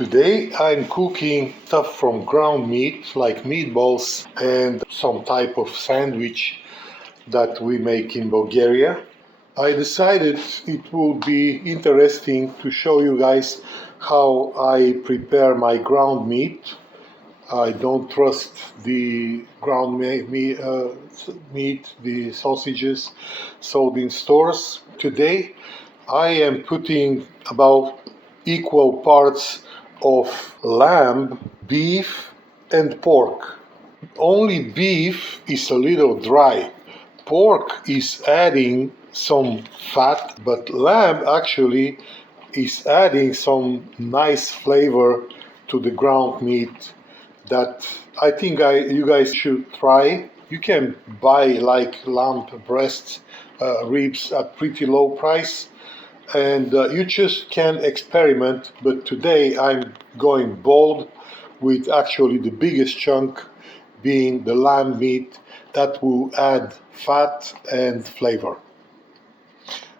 Today I'm cooking stuff from ground meat like meatballs and some type of sandwich that we make in Bulgaria. I decided it would be interesting to show you guys how I prepare my ground meat. I don't trust the ground meat, the sausages sold in stores. Today I am putting about equal parts of lamb, beef and pork. Only beef is a little dry. Pork is adding some fat, but lamb actually is adding some nice flavor to the ground meat that I think you guys should try. You can buy like lamb breasts, ribs at pretty low price, and you just can experiment. But today I'm going bold with actually the biggest chunk being the lamb meat that will add fat and flavor.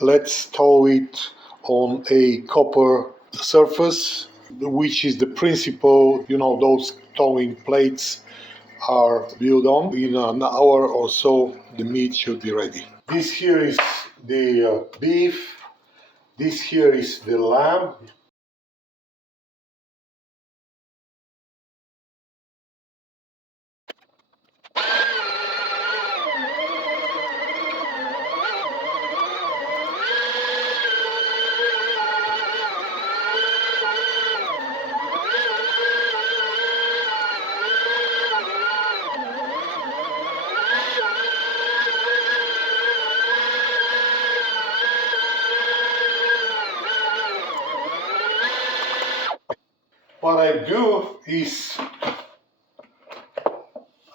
Let's tow it on a copper surface, which is the principle, those towing plates are built on. In an hour or so, the meat should be ready. This here is the beef. This here is the lamb. What I do is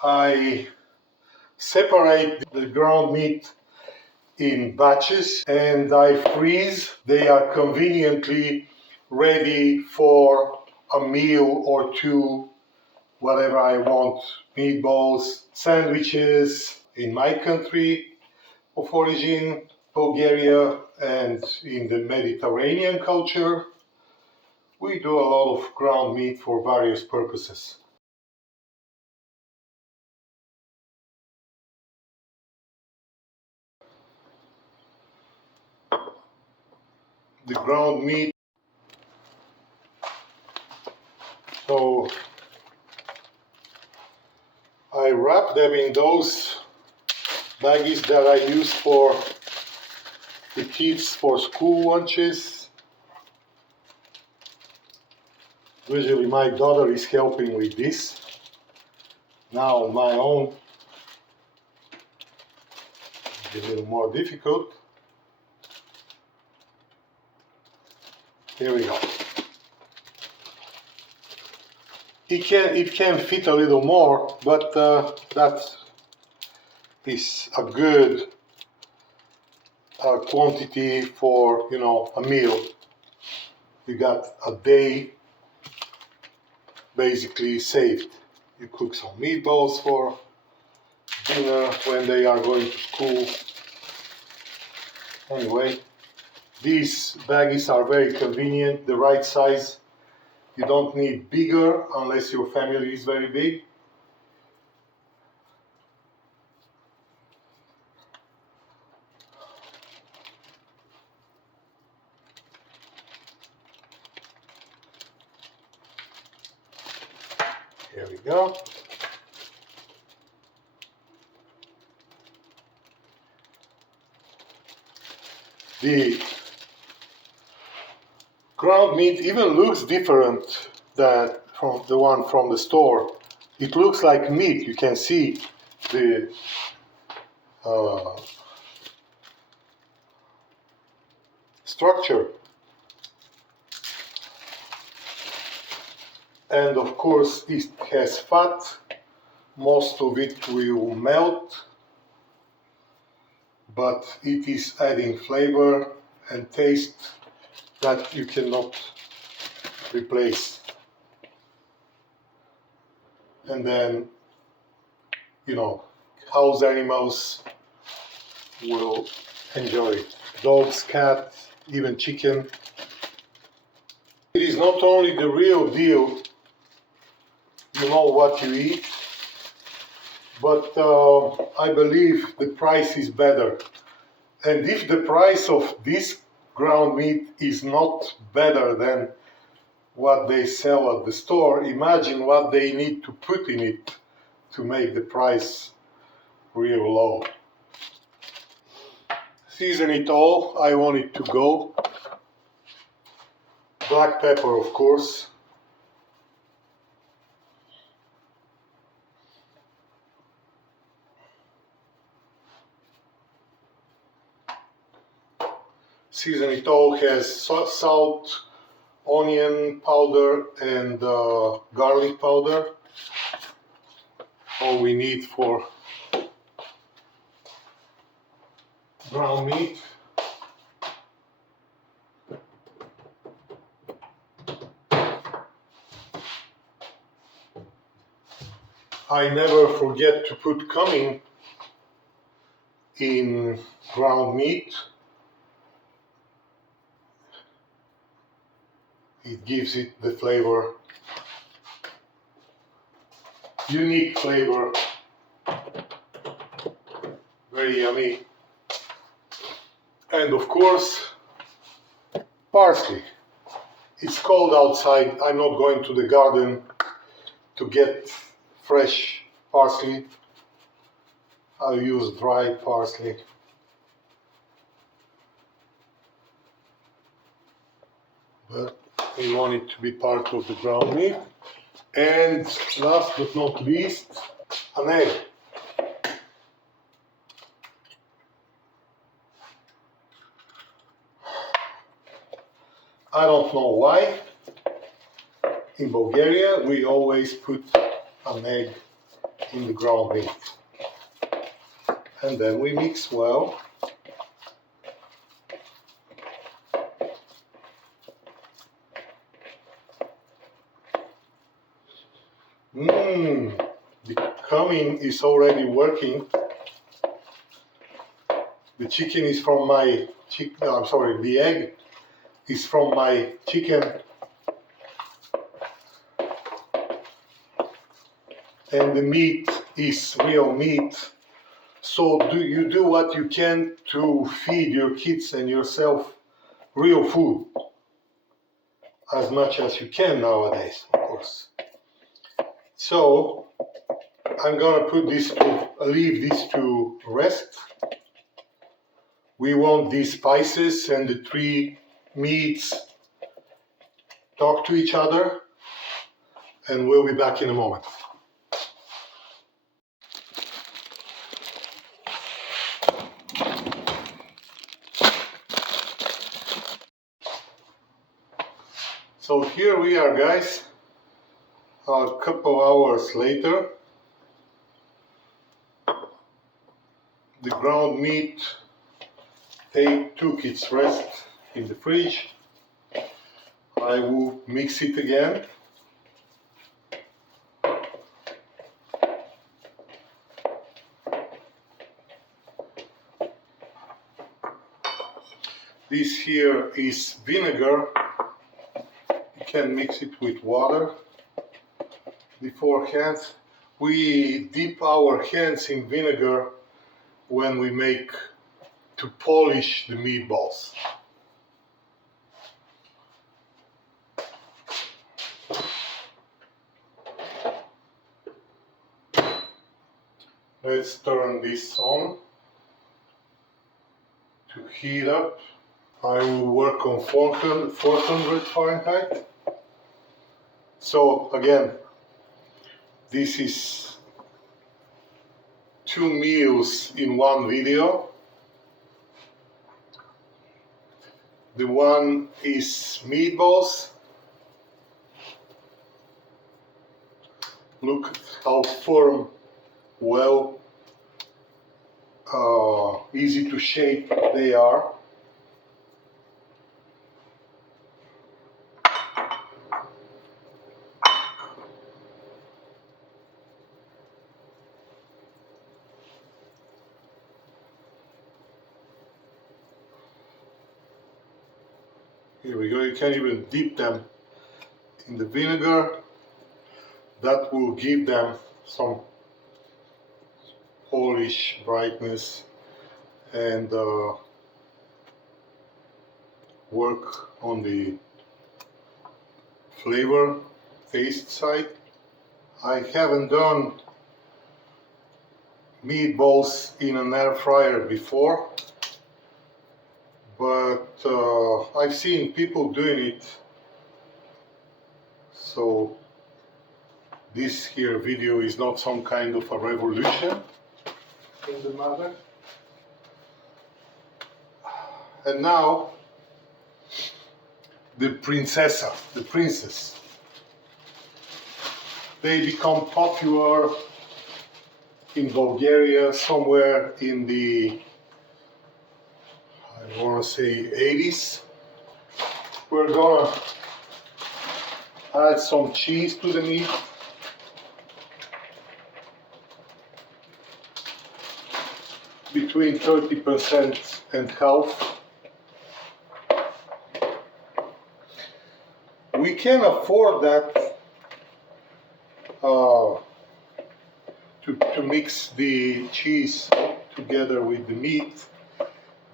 I separate the ground meat in batches and I freeze. They are conveniently ready for a meal or two, whatever I want. Meatballs, sandwiches. In my country of origin, Bulgaria, and in the Mediterranean culture, we do a lot of ground meat for various purposes. The ground meat, so I wrap them in those baggies that I use for the kids for school lunches. Usually my daughter is helping with this. Now my own is a little more difficult. Here we go. It can fit a little more, but that is a good quantity for a meal. You got a day basically saved. You cook some meatballs for dinner when they are going to school. Anyway, these baggies are very convenient, the right size. You don't need bigger unless your family is very big. Here we go. The ground meat even looks different than from the one from the store. It looks like meat. You can see the structure. And of course it has fat. Most of it will melt, but it is adding flavor and taste that you cannot replace. And then, house animals will enjoy it. Dogs, cats, even chicken. It is not only the real deal, you know what you eat, but I believe the price is better. And if the price of this ground meat is not better than what they sell at the store, imagine what they need to put in it to make the price real low. Season it all, I want it to go. Black pepper, of course. Season it all has salt, onion powder and garlic powder. All we need for ground meat. I never forget to put cumin in ground meat. It gives it the flavor, unique flavor, very yummy. And of course, parsley. It's cold outside, I'm not going to the garden to get fresh parsley. I'll use dried parsley. But we want it to be part of the ground meat. And last but not least, an egg. I don't know why. In Bulgaria, we always put an egg in the ground meat. And then we mix well. The cumin is already working. The chicken is from my the egg is from my chicken. And the meat is real meat. So you do what you can to feed your kids and yourself real food. As much as you can nowadays, of course. So I'm gonna leave this to rest. We want these spices and the three meats talk to each other, and we'll be back in a moment. So here we are, guys, a couple hours later. The ground meat took its rest in the fridge. I will mix it again. This here is vinegar. You can mix it with water beforehand. We dip our hands in vinegar when we make to polish the meatballs. Let's turn this on to heat up. I will work on 400 Fahrenheit. So again, this is 2 meals in one video. The one is meatballs. Look how firm, well, easy to shape they are. Here we go, you can even dip them in the vinegar. That will give them some polish, brightness, and work on the flavor, taste side. I haven't done meatballs in an air fryer before, but I've seen people doing it, so this here video is not some kind of a revolution in the matter. And now the princess. They become popular in Bulgaria somewhere in the, I want to say 80s. We're gonna add some cheese to the meat. Between 30% and half. We can afford that to mix the cheese together with the meat.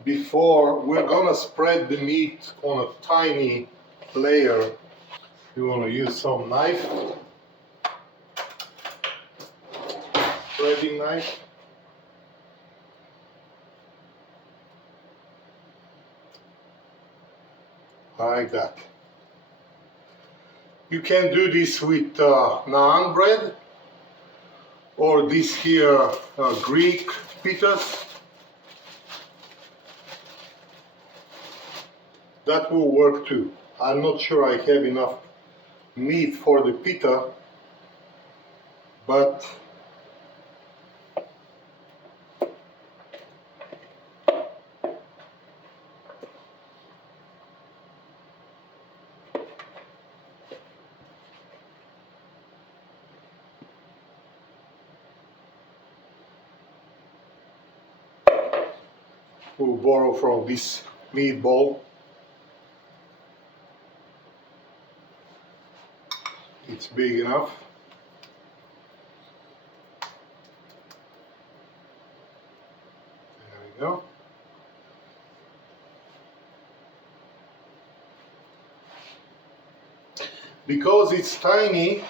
Before, we're gonna spread the meat on a tiny layer. You want to use some knife, spreading knife. Like that. You can do this with naan bread or this here Greek pitas. That will work too. I'm not sure I have enough meat for the pita, but we'll borrow from this meatball. It's big enough. There we go. Because it's tiny,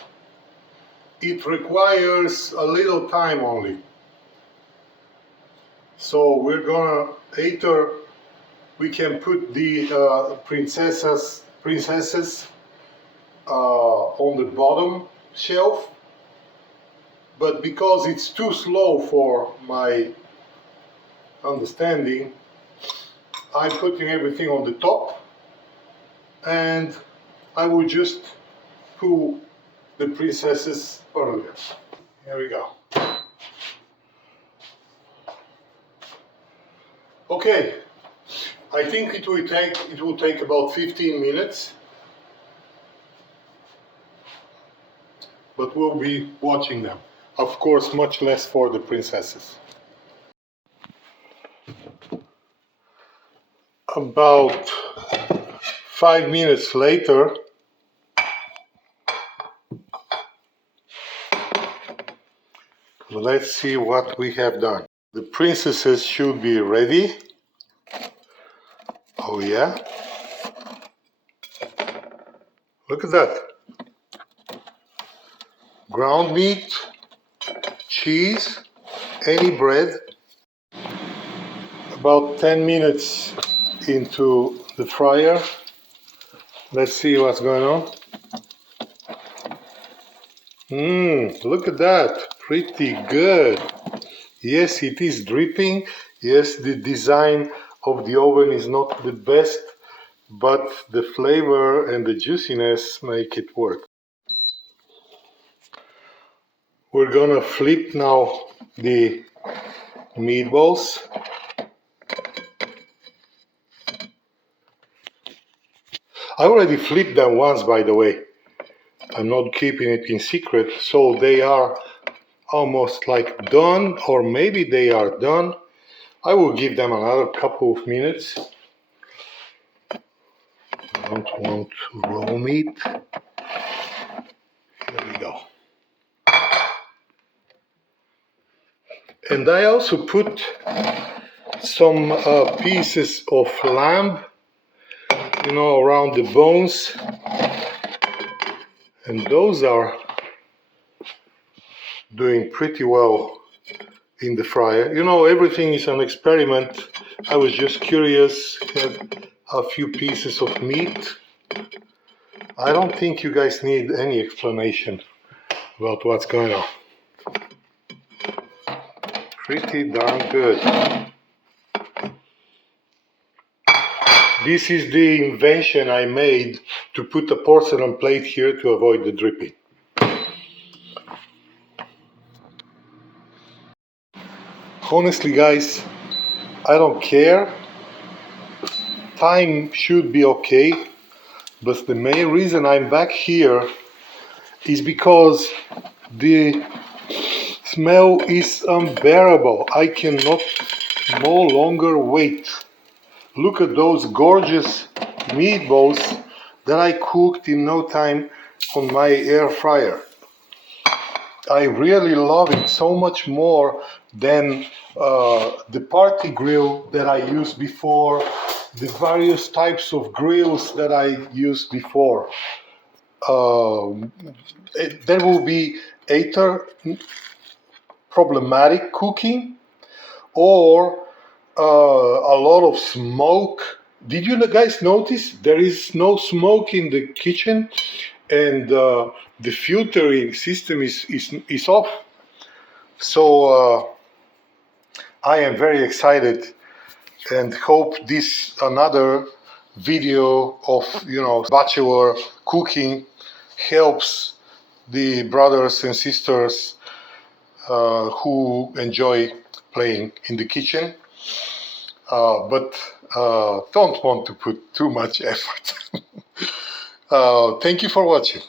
it requires a little time only. So we're gonna later we can put the princesses on the bottom shelf, but because it's too slow for my understanding, I'm putting everything on the top, and I will just put the princesses earlier. Here we go. Okay, I think it will take about 15 minutes, but we'll be watching them. Of course, much less for the princesses. About 5 minutes later, let's see what we have done. The princesses should be ready. Oh yeah. Look at that. Ground meat, cheese, any bread. About 10 minutes into the fryer. Let's see what's going on. Look at that. Pretty good. Yes, it is dripping. Yes, the design of the oven is not the best, but the flavor and the juiciness make it work. We're gonna flip now the meatballs. I already flipped them once, by the way. I'm not keeping it in secret, so they are almost like done, or maybe they are done. I will give them another couple of minutes. I don't want raw meat. And I also put some pieces of lamb, around the bones, and those are doing pretty well in the fryer. Everything is an experiment. I was just curious, had a few pieces of meat. I don't think you guys need any explanation about what's going on. Pretty darn good. This is the invention I made to put a porcelain plate here to avoid the dripping. Honestly, guys, I don't care. Time should be okay, but the main reason I'm back here is because the smell is unbearable. I cannot no longer wait. Look at those gorgeous meatballs that I cooked in no time on my air fryer. I really love it so much more than the party grill that I used before, the various types of grills that I used before. There will be either problematic cooking or a lot of smoke. Did you guys notice there is no smoke in the kitchen, and the filtering system is off? So I am very excited and hope this another video of bachelor cooking helps the brothers and sisters who enjoy playing in the kitchen, but don't want to put too much effort. Thank you for watching.